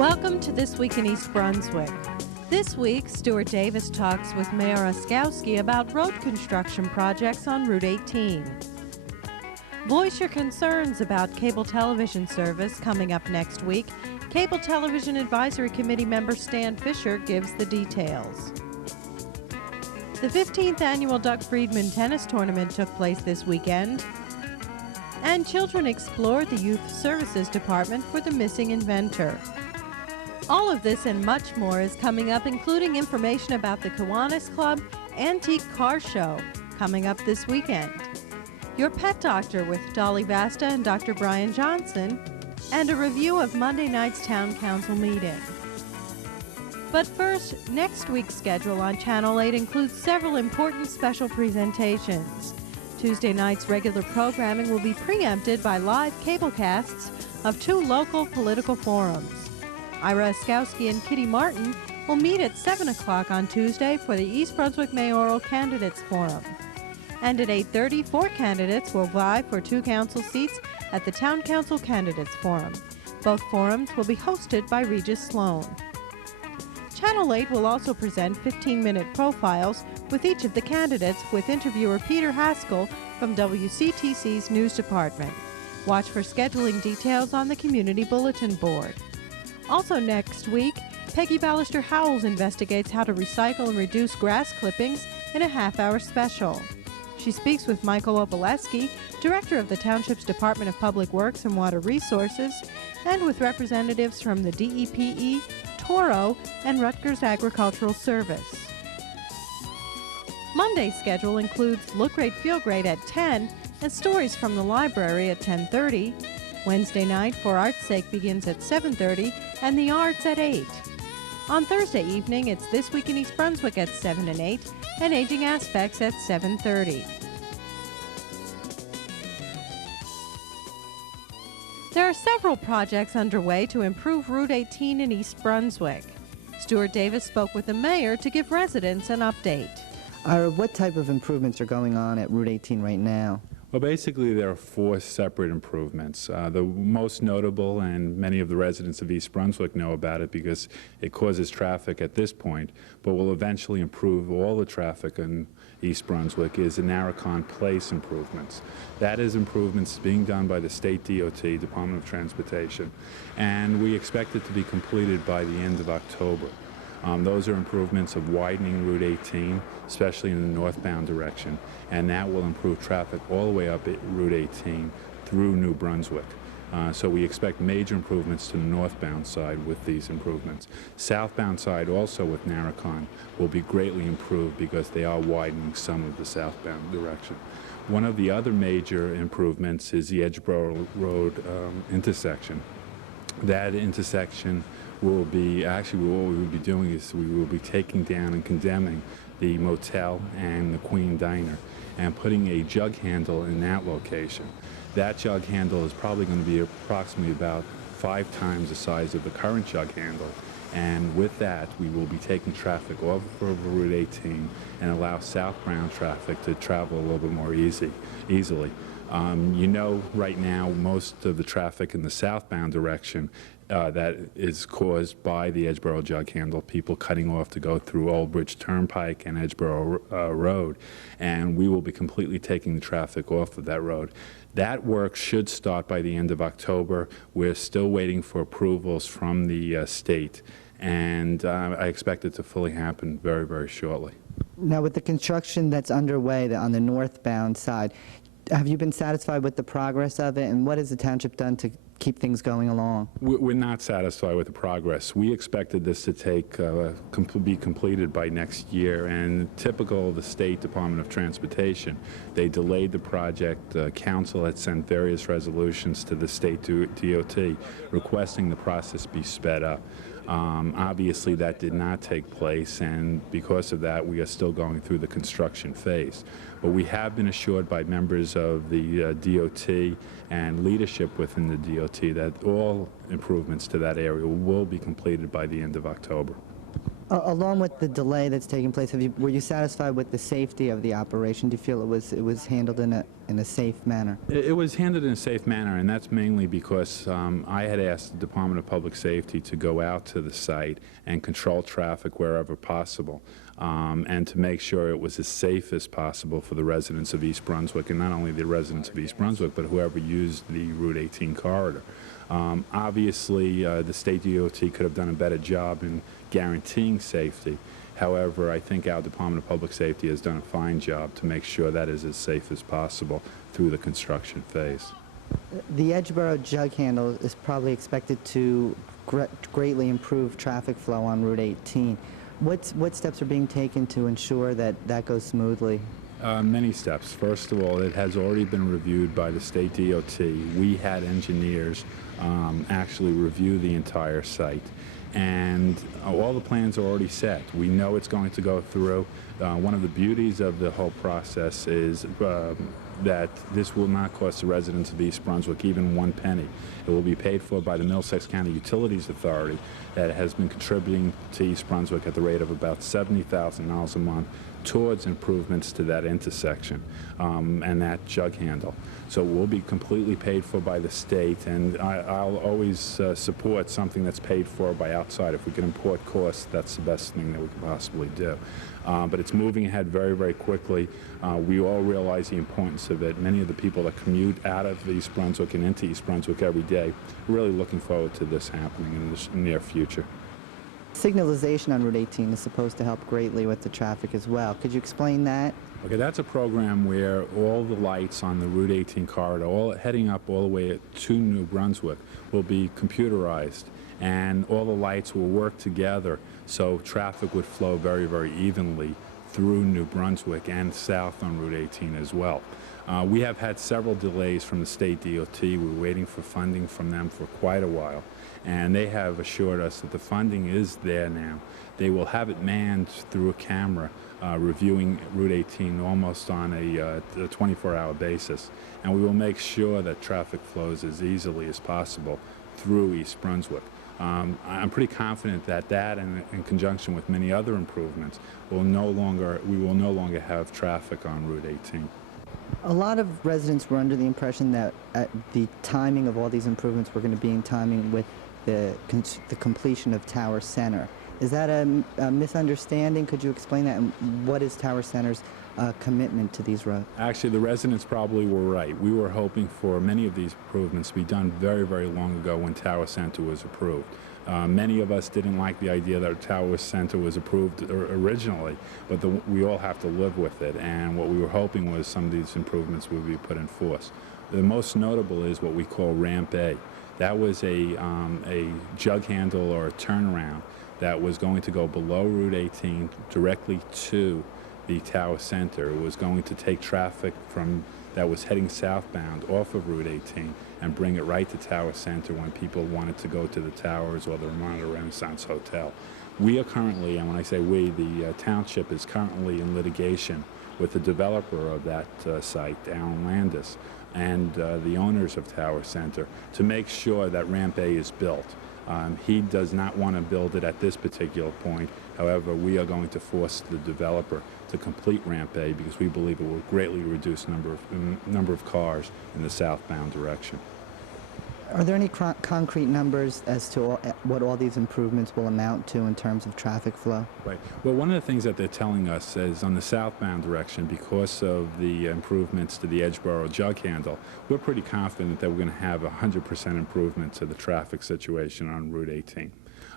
Welcome to This Week in East Brunswick. This week, Stuart Davis talks with Mayor Oskowsky about road construction projects on Route 18. Voice your concerns about cable television service coming up next week. Cable Television Advisory Committee member Stan Fisher gives the details. The 15th annual Doug Friedman tennis tournament took place this weekend, and children explored the Youth Services Department for the missing Inventor. All of this and much more is coming up, including information about the Kiwanis Club Antique Car Show coming up this weekend. Your Pet Doctor with Dolly Vasta and Dr. Brian Johnson, and a review of Monday night's Town Council meeting. But first, next week's schedule on Channel 8 includes several important special presentations. Tuesday night's regular programming will be preempted by live cablecasts of two local political forums. Ira Oskowsky and Kitty Martin will meet at 7 o'clock on Tuesday for the East Brunswick Mayoral Candidates Forum. And at 8:30, 4 candidates will vie for 2 council seats at the Town Council Candidates Forum. Both forums will be hosted by Regis Sloan. Channel 8 will also present 15-minute profiles with each of the candidates, with interviewer Peter Haskell from WCTC's News Department. Watch for scheduling details on the Community Bulletin Board. Also next week, Peggy Ballister-Howells investigates how to recycle and reduce grass clippings in a half-hour special. She speaks with Michael Oskowsky, Director of the Township's Department of Public Works and Water Resources, and with representatives from the DEPE, Toro, and Rutgers Agricultural Service. Monday's schedule includes Look Great, Feel Great at 10 and Stories from the Library at 10:30. Wednesday night, For Art's Sake, begins at 7:30, and The Arts at 8. On Thursday evening, it's This Week in East Brunswick at 7 and 8, and Aging Aspects at 7:30. There are several projects underway to improve Route 18 in East Brunswick. Stuart Davis spoke with the mayor to give residents an update. What type of improvements are going on at Route 18 right now? Well, basically, there are 4 separate improvements. The most notable, and many of the residents of East Brunswick know about it because it causes traffic at this point, but will eventually improve all the traffic in East Brunswick, is the Narracon Place improvements. That is improvements being done by the State DOT, Department of Transportation, and we expect it to be completed by the end of October. Those are improvements of widening Route 18, especially in the northbound direction, and that will improve traffic all the way up at Route 18 through New Brunswick. So we expect major improvements to the northbound side with these improvements. Southbound side also with Narracon will be greatly improved because they are widening some of the southbound direction. One of the other major improvements is the Edgeboro Road intersection. That intersection will be, actually what we will be doing is we will be taking down and condemning the motel and the Queen Diner and putting a jug handle in that location. That jug handle is probably going to be approximately about 5 times the size of the current jug handle, and with that we will be taking traffic off of Route 18 and allow southbound traffic to travel a little bit more easily. You know, right now most of the traffic in the southbound direction that is caused by the Edgeboro jug handle, people cutting off to go through Old Bridge Turnpike and Edgeboro Road, and we will be completely taking the traffic off of that road. That work should start by the end of October. We're still waiting for approvals from the state, and I expect it to fully happen very, very shortly. Now, with the construction that's underway on the northbound side, have you been satisfied with the progress of it, and what has the township done to keep things going along? We're not satisfied with the progress. We expected this to be completed by next year, and typical of the State Department of Transportation, they delayed the project. Council had sent various resolutions to the State DOT requesting the process be sped up. Obviously, that did not take place, and because of that, we are still going through the construction phase. But we have been assured by members of the DOT and leadership within the DOT that all improvements to that area will be completed by the end of October. Along with the delay that's taking place, were you satisfied with the safety of the operation? Do you feel it was handled in a safe manner? It was handled in a safe manner, and that's mainly because I had asked the Department of Public Safety to go out to the site and control traffic wherever possible, and to make sure it was as safe as possible for the residents of East Brunswick, and not only the residents of East Brunswick, but whoever used the Route 18 corridor. Obviously, the state DOT could have done a better job in guaranteeing safety. However, I think our Department of Public Safety has done a fine job to make sure that is as safe as possible through the construction phase. The Edgeboro jug handle is probably expected to greatly improve traffic flow on Route 18. What steps are being taken to ensure that that goes smoothly? Many steps. First of all, it has already been reviewed by the state DOT. We had engineers actually review the entire site, and all the plans are already set. We know it's going to go through. One of the beauties of the whole process is that this will not cost the residents of East Brunswick even 1 penny. It will be paid for by the Middlesex County Utilities Authority that has been contributing to East Brunswick at the rate of about $70,000 a month towards improvements to that intersection and that jug handle. So it will be completely paid for by the state, and I'll always support something that's paid for by outside. If we can import costs, that's the best thing that we can possibly do. But it's moving ahead very, very quickly. We all realize the importance of it. Many of the people that commute out of East Brunswick and into East Brunswick every day are really looking forward to this happening in the near future. Signalization on Route 18 is supposed to help greatly with the traffic as well. Could you explain that? Okay, that's a program where all the lights on the Route 18 corridor, all heading up all the way to New Brunswick, will be computerized, and all the lights will work together so traffic would flow very, very evenly through New Brunswick and south on Route 18 as well. We have had several delays from the state DOT. We're waiting for funding from them for quite a while, and they have assured us that the funding is there now. They will have it manned through a camera reviewing Route 18 almost on a 24-hour basis, and we will make sure that traffic flows as easily as possible through East Brunswick. I'm pretty confident that that, in conjunction with many other improvements, we will no longer have traffic on Route 18. A lot of residents were under the impression that the timing of all these improvements were going to be in timing with the completion of Tower Center. Is that a misunderstanding? Could you explain that? And what is Tower Center's commitment to these roads? Actually, the residents probably were right. We were hoping for many of these improvements to be done very, very long ago when Tower Center was approved. Many of us didn't like the idea that Tower Center was approved originally, but we all have to live with it, and what we were hoping was some of these improvements would be put in force. The most notable is what we call Ramp A. That was a jug handle or a turnaround that was going to go below Route 18 directly to the Tower Center. It was going to take traffic that was heading southbound off of Route 18 and bring it right to Tower Center when people wanted to go to the towers or the Ramada Renaissance Hotel. We are currently, and when I say we, the township is currently in litigation with the developer of that site, Alan Landis, and the owners of Tower Center to make sure that Ramp A is built. He does not want to build it at this particular point. However, we are going to force the developer to complete Ramp A because we believe it will greatly reduce number of cars in the southbound direction. Are there any concrete numbers as to what all these improvements will amount to in terms of traffic flow? Right. Well, one of the things that they're telling us is on the southbound direction, because of the improvements to the Edgeboro jug handle, we're pretty confident that we're going to have 100% improvement to the traffic situation on Route 18.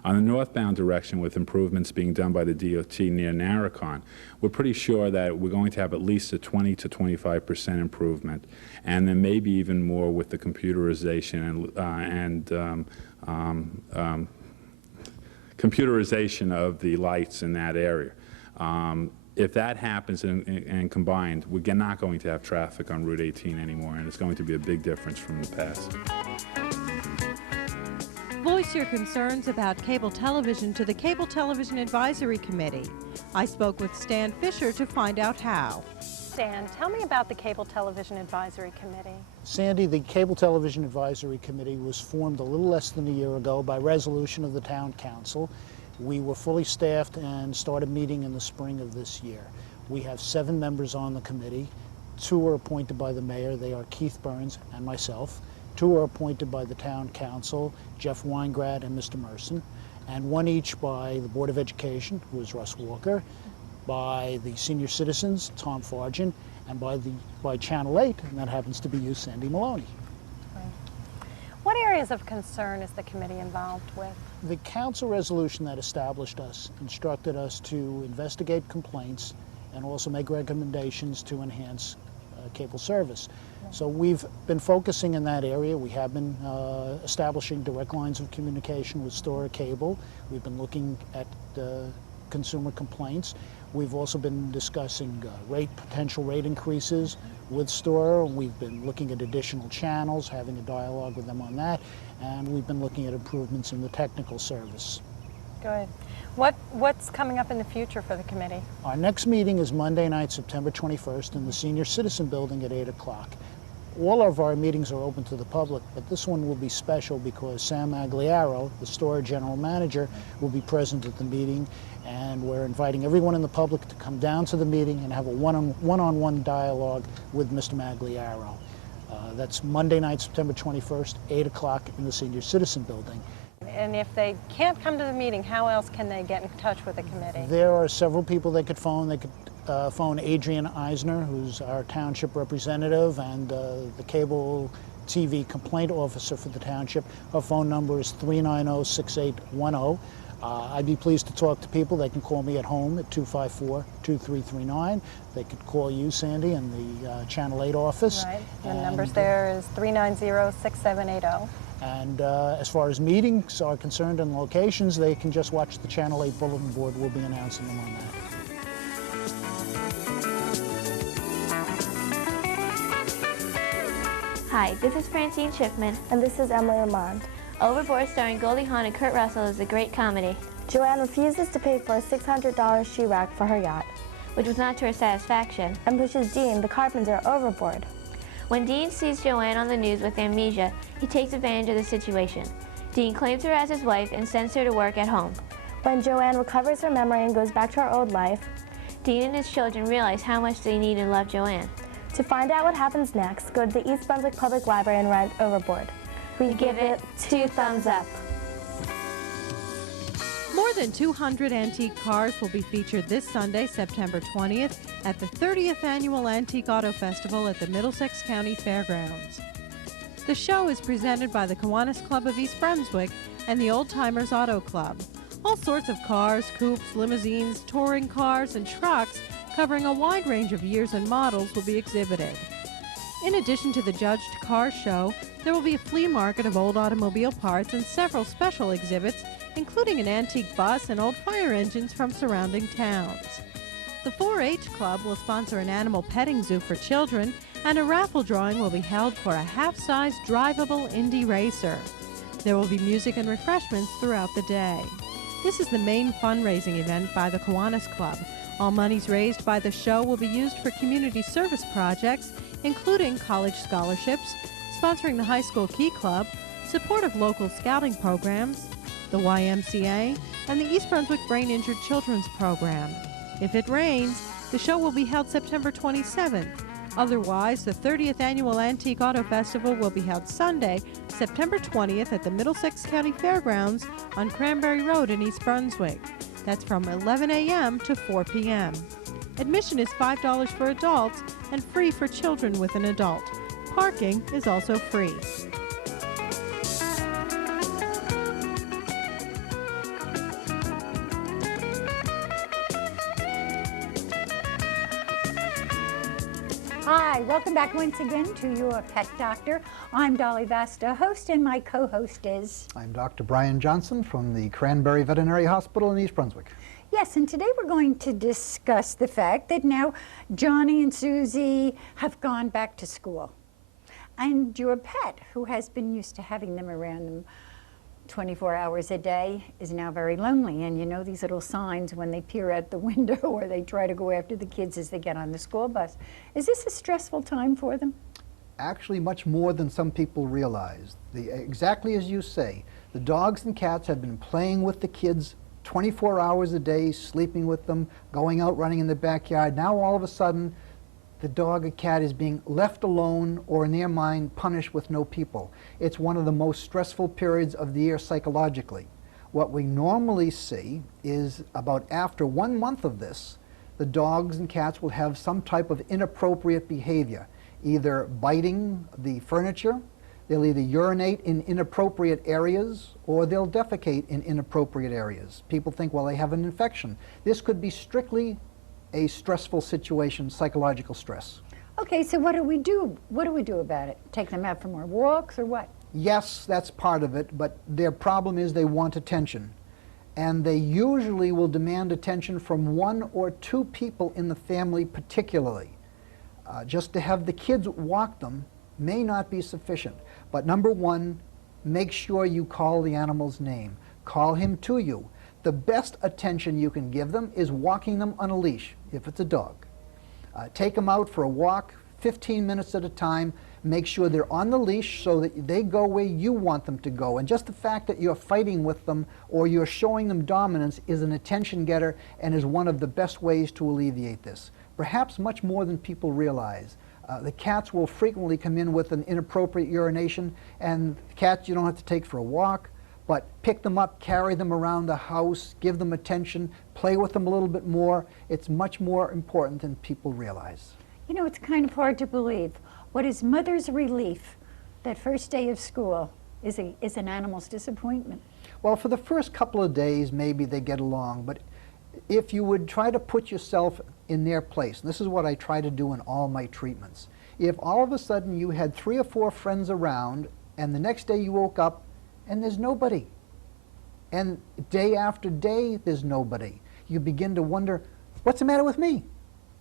On the northbound direction, with improvements being done by the DOT near Narracon, we're pretty sure that we're going to have at least a 20 to 25% improvement, and then maybe even more with the computerization and computerization of the lights in that area. If that happens and combined, we're not going to have traffic on Route 18 anymore, and it's going to be a big difference from the past. Voice your concerns about cable television to the Cable Television Advisory Committee. I spoke with Stan Fisher to find out how. Stan, tell me about the Cable Television Advisory Committee. Sandy, the Cable Television Advisory Committee was formed a little less than a year ago by resolution of the Town Council. We were fully staffed and started meeting in the spring of this year. We have 7 members on the committee. 2 are appointed by the mayor. They are Keith Burns and myself. 2 are appointed by the town council, Jeff Weingrad and Mr. Merson, and 1 each by the Board of Education, who is Russ Walker, by the senior citizens, Tom Fargent, and by Channel 8, and that happens to be you, Sandy Maloney. What areas of concern is the committee involved with? The council resolution that established us instructed us to investigate complaints and also make recommendations to enhance cable service. So we've been focusing in that area. We have been establishing direct lines of communication with Stora Cable. We've been looking at consumer complaints. We've also been discussing potential rate increases with Stora. We've been looking at additional channels, having a dialogue with them on that, and we've been looking at improvements in the technical service. Good. What's coming up in the future for the committee? Our next meeting is Monday night, September 21st, in the Senior Citizen Building at 8 o'clock. All of our meetings are open to the public, but this one will be special because Sam Agliaro, the store general manager, will be present at the meeting, and we're inviting everyone in the public to come down to the meeting and have a one-on-one dialogue with Mr. Magliaro. That's Monday night, September 21st, 8 o'clock in the Senior Citizen Building. And if they can't come to the meeting, how else can they get in touch with the committee? There are several people they could phone. They could phone Adrian Eisner, who's our township representative and the cable TV complaint officer for the township. Her phone number is 390-6810. I'd be pleased to talk to people. They can call me at home at 254-2339. They could call you, Sandy, in the Channel 8 office. Right. The numbers there is 390-6780. And as far as meetings are concerned and locations, they can just watch the Channel 8 bulletin board. We'll be announcing them on that. Hi, this is Francine Schiffman. And this is Emily Lamont. Overboard, starring Goldie Hawn and Kurt Russell, is a great comedy, Joanne refuses to pay for a $600 shoe rack for her yacht which was not to her satisfaction. and pushes Dean, the carpenter, overboard. When Dean sees Joanne on the news with amnesia, he takes advantage of the situation. Dean claims her as his wife and sends her to work at home. When Joanne recovers her memory and goes back to her old life, Dean and his children realize how much they need and love Joanne. to find out what happens next, go to the East Brunswick Public Library and rent Overboard. We give it 2 thumbs up. More than 200 antique cars will be featured this Sunday, September 20th, at the 30th Annual Antique Auto Festival at the Middlesex County Fairgrounds. The show is presented by the Kiwanis Club of East Brunswick and the Old Timers Auto Club. All sorts of cars, coupes, limousines, touring cars, and trucks covering a wide range of years and models will be exhibited. In addition to the judged car show, there will be a flea market of old automobile parts and several special exhibits, including an antique bus and old fire engines from surrounding towns. The 4-H Club will sponsor an animal petting zoo for children, and a raffle drawing will be held for a half-size drivable Indy racer. There will be music and refreshments throughout the day. This is the main fundraising event by the Kiwanis Club. All monies raised by the show will be used for community service projects, including college scholarships, sponsoring the High School Key Club, support of local scouting programs, the YMCA, and the East Brunswick Brain Injured Children's Program. If it rains, the show will be held September 27th. Otherwise, the 30th Annual Antique Auto Festival will be held Sunday, September 20th at the Middlesex County Fairgrounds on Cranberry Road in East Brunswick. That's from 11 a.m. to 4 p.m. Admission is $5 for adults and free for children with an adult. Parking is also free. Hi, welcome back once again to your Pet Doctor. I'm Dolly Vasta, host, and my co-host is... I'm Dr. Brian Johnson from the Cranberry Veterinary Hospital in East Brunswick. Yes, and today we're going to discuss the fact that now Johnny and Susie have gone back to school. And your pet, who has been used to having them around them 24 hours a day, is now very lonely. And you know these little signs when they peer out the window or they try to go after the kids as they get on the school bus. Is this a stressful time for them? Actually, much more than some people realize. Exactly as you say, the dogs and cats have been playing with the kids 24 hours a day, sleeping with them, going out running in the backyard. Now all of a sudden, the dog or cat is being left alone or, in their mind, punished with no people. It's one of the most stressful periods of the year psychologically. What we normally see is about after 1 month of this, the dogs and cats will have some type of inappropriate behavior, either biting the furniture, they'll either urinate in inappropriate areas, or they'll defecate in inappropriate areas. People think, well, they have an infection. This could be strictly a stressful situation, psychological stress. Okay, so what do we do? What do we do about it? Take them out for more walks or what? Yes, that's part of it, but their problem is they want attention. And they usually will demand attention from 1 or 2 people in the family particularly. Just to have the kids walk them may not be sufficient. But number 1, make sure you call the animal's name. Call him to you. The best attention you can give them is walking them on a leash, if it's a dog. Take them out for a walk, 15 minutes at a time. Make sure they're on the leash so that they go where you want them to go. And just the fact that you're fighting with them or you're showing them dominance is an attention getter and is one of the best ways to alleviate this. Perhaps much more than people realize. The cats will frequently come in with an inappropriate urination, and cats you don't have to take for a walk, but pick them up, carry them around the house, give them attention, play with them a little bit more. It's much more important than people realize. You know, it's kind of hard to believe. What is mother's relief that first day of school is an animal's disappointment? Well, for the first couple of days, maybe they get along, but if you would try to put yourself in their place, and this is what I try to do in all my treatments, if all of a sudden you had 3 or 4 friends around, and the next day you woke up and there's nobody, and day after day there's nobody, you begin to wonder, what's the matter with me?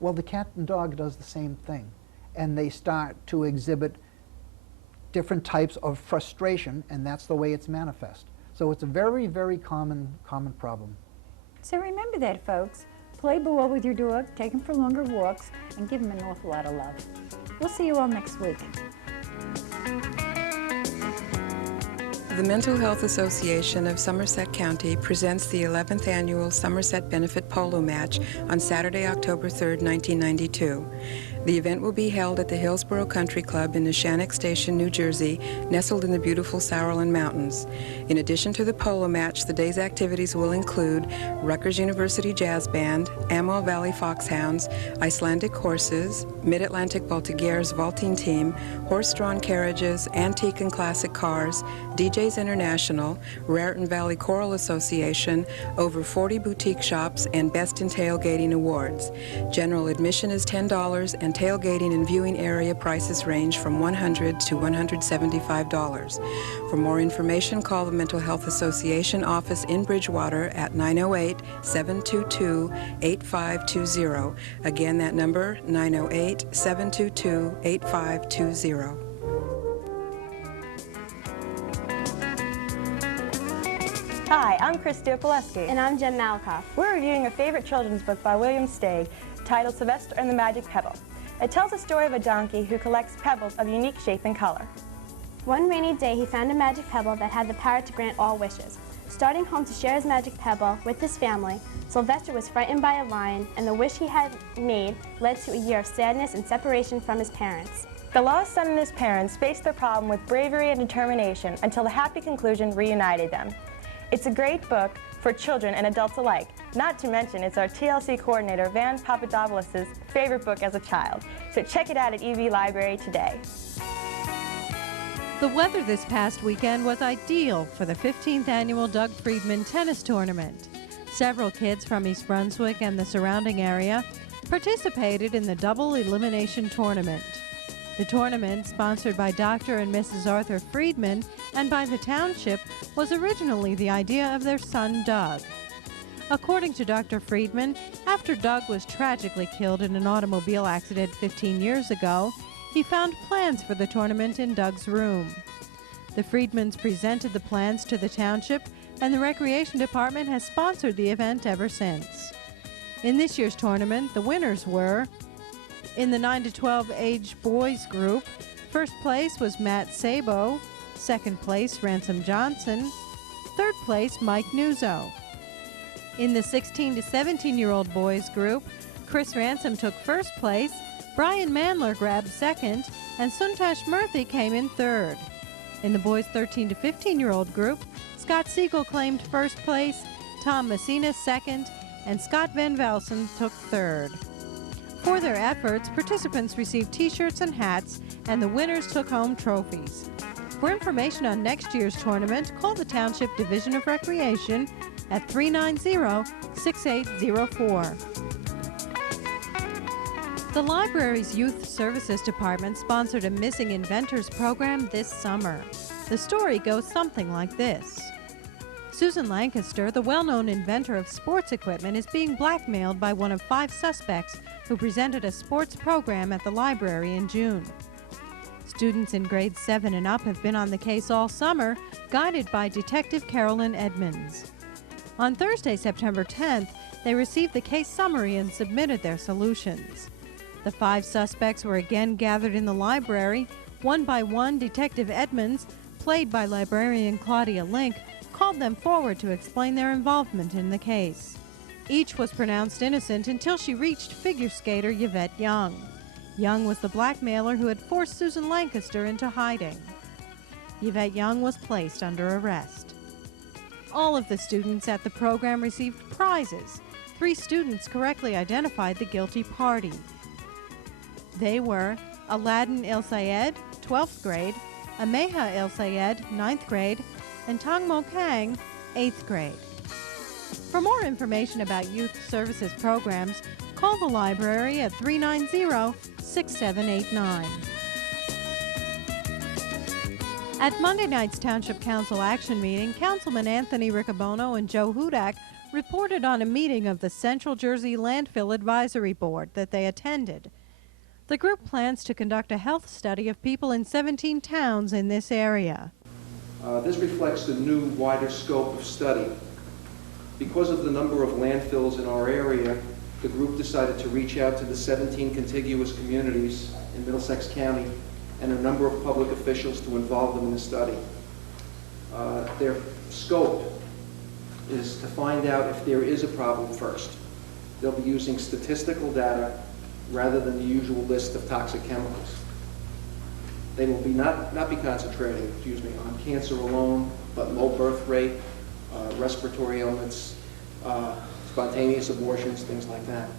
Well, the cat and dog does the same thing, and they start to exhibit different types of frustration, and that's the way it's manifest. So it's a very, very common problem. So remember that, folks. Play ball with your dog, take him for longer walks, and give him an awful lot of love. We'll see you all next week. The Mental Health Association of Somerset County presents the 11th annual Somerset Benefit Polo Match on Saturday, October 3rd, 1992. The event will be held at the Hillsborough Country Club in Neshannock Station, New Jersey, nestled in the beautiful Sauerland Mountains. In addition to the polo match, the day's activities will include Rutgers University Jazz Band, Amwell Valley Foxhounds, Icelandic horses, Mid-Atlantic Voltigeurs vaulting team, horse-drawn carriages, antique and classic cars, DJs International, Raritan Valley Choral Association, over 40 boutique shops, and Best in Tailgating Awards. General admission is $10, and tailgating and viewing area prices range from $100 to $175. For more information, call the Mental Health Association office in Bridgewater at 908-722-8520. Again, that number, 908-722-8520. Hi, I'm Christy Oskowsky. And I'm Jen Malikoff. We're reviewing a favorite children's book by William Steig titled Sylvester and the Magic Pebble. It tells the story of a donkey who collects pebbles of unique shape and color. One rainy day, he found a magic pebble that had the power to grant all wishes. Starting home to share his magic pebble with his family, Sylvester was frightened by a lion, and the wish he had made led to a year of sadness and separation from his parents. The lost son and his parents faced their problem with bravery and determination until the happy conclusion reunited them. It's a great book for children and adults alike. Not to mention, it's our TLC coordinator, Van Papadopoulos' favorite book as a child. So check it out at EV Library today. The weather this past weekend was ideal for the 15th annual Doug Friedman Tennis Tournament. Several kids from East Brunswick and the surrounding area participated in the double elimination tournament. The tournament, sponsored by Dr. and Mrs. Arthur Friedman and by the township, was originally the idea of their son, Doug. According to Dr. Friedman, after Doug was tragically killed in an automobile accident 15 years ago, he found plans for the tournament in Doug's room. The Friedmans presented the plans to the township, and the Recreation Department has sponsored the event ever since. In this year's tournament, the winners were: in the 9 to 12 age boys group, first place was Matt Sabo, second place Ransom Johnson, third place Mike Nuzzo. In the 16 to 17-year-old boys group, Chris Ransom took first place, Brian Mandler grabbed second, and Suntash Murthy came in third. In the boys' 13 to 15-year-old group, Scott Siegel claimed first place, Tom Messina second, and Scott Van Velsen took third. For their efforts, participants received T-shirts and hats, and the winners took home trophies. For information on next year's tournament, call the Township Division of Recreation at 390-6804. The library's Youth Services Department sponsored a Missing Inventors program this summer. The story goes something like this. Susan Lancaster, the well-known inventor of sports equipment, is being blackmailed by one of 5 suspects who presented a sports program at the library in June. Students in grades 7 and up have been on the case all summer, guided by Detective Carolyn Edmonds. On Thursday, September 10th, they received the case summary and submitted their solutions. The 5 suspects were again gathered in the library. One by one, Detective Edmonds, played by librarian Claudia Link, called them forward to explain their involvement in the case. Each was pronounced innocent until she reached figure skater Yvette Young. Young was the blackmailer who had forced Susan Lancaster into hiding. Yvette Young was placed under arrest. All of the students at the program received prizes. 3 students correctly identified the guilty party. They were Aladdin El Sayed, 12th grade, Ameha El Sayed, 9th grade, and Tangmo Kang, 8th grade. For more information about youth services programs, call the library at 390-6789. At Monday night's Township Council action meeting, Councilman Anthony Riccobono and Joe Hudak reported on a meeting of the Central Jersey Landfill Advisory Board that they attended. The group plans to conduct a health study of people in 17 towns in this area. This reflects the new, wider scope of study. Because of the number of landfills in our area, the group decided to reach out to the 17 contiguous communities in Middlesex County and a number of public officials to involve them in the study. Their scope is to find out if there is a problem first. They'll be using statistical data rather than the usual list of toxic chemicals. They will be not be concentrating, on cancer alone, but low birth rate, respiratory ailments, spontaneous abortions, things like that.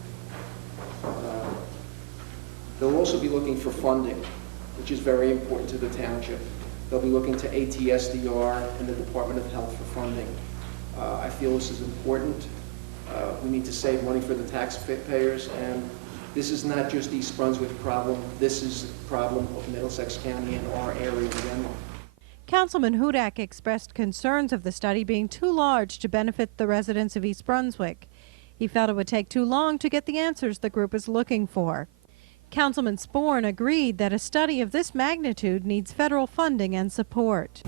They'll also be looking for funding, which is very important to the township. They'll be looking to ATSDR and the Department of Health for funding. I feel this is important. We need to save money for the taxpayers, and this is not just East Brunswick's problem. This is a problem of Middlesex County and our area in general. Councilman Hudak expressed concerns of the study being too large to benefit the residents of East Brunswick. He felt it would take too long to get the answers the group is looking for. Councilman Sporn agreed that a study of this magnitude needs federal funding and support.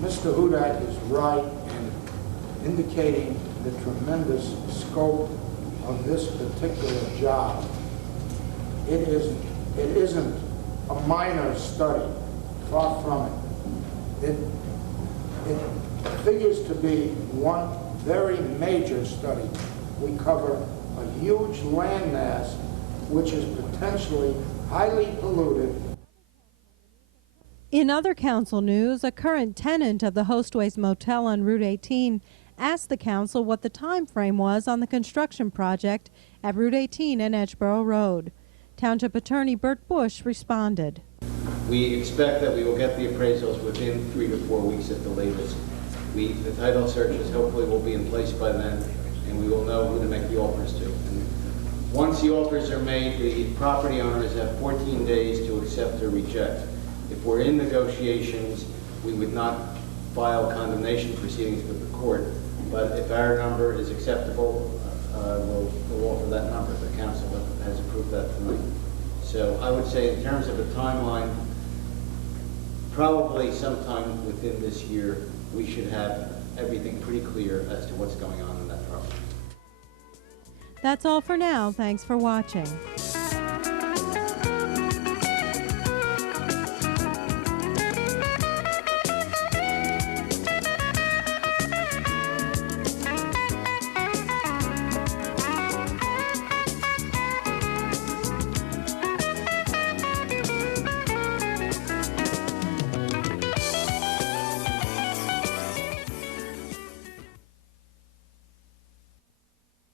Mr. Hudak is right in indicating the tremendous scope of this particular job. It isn't a minor study, far from it. It figures to be one very major study. We cover a huge landmass which is potentially highly polluted. In other council news, a current tenant of the Hostways Motel on Route 18 asked the council what the time frame was on the construction project at Route 18 and Edgeboro Road. Township Attorney Bert Bush responded. We expect that we will get the appraisals within 3 to 4 weeks at the latest. The title searches hopefully will be in place by then, and we will know who to make the offers to. And once the offers are made, the property owners have 14 days to accept or reject. If we're in negotiations, we would not file condemnation proceedings with the court, but if our number is acceptable, we'll offer that number. The council has approved that tonight. So I would say in terms of a timeline, probably sometime within this year, we should have everything pretty clear as to what's going on in that property. That's all for now. Thanks for watching.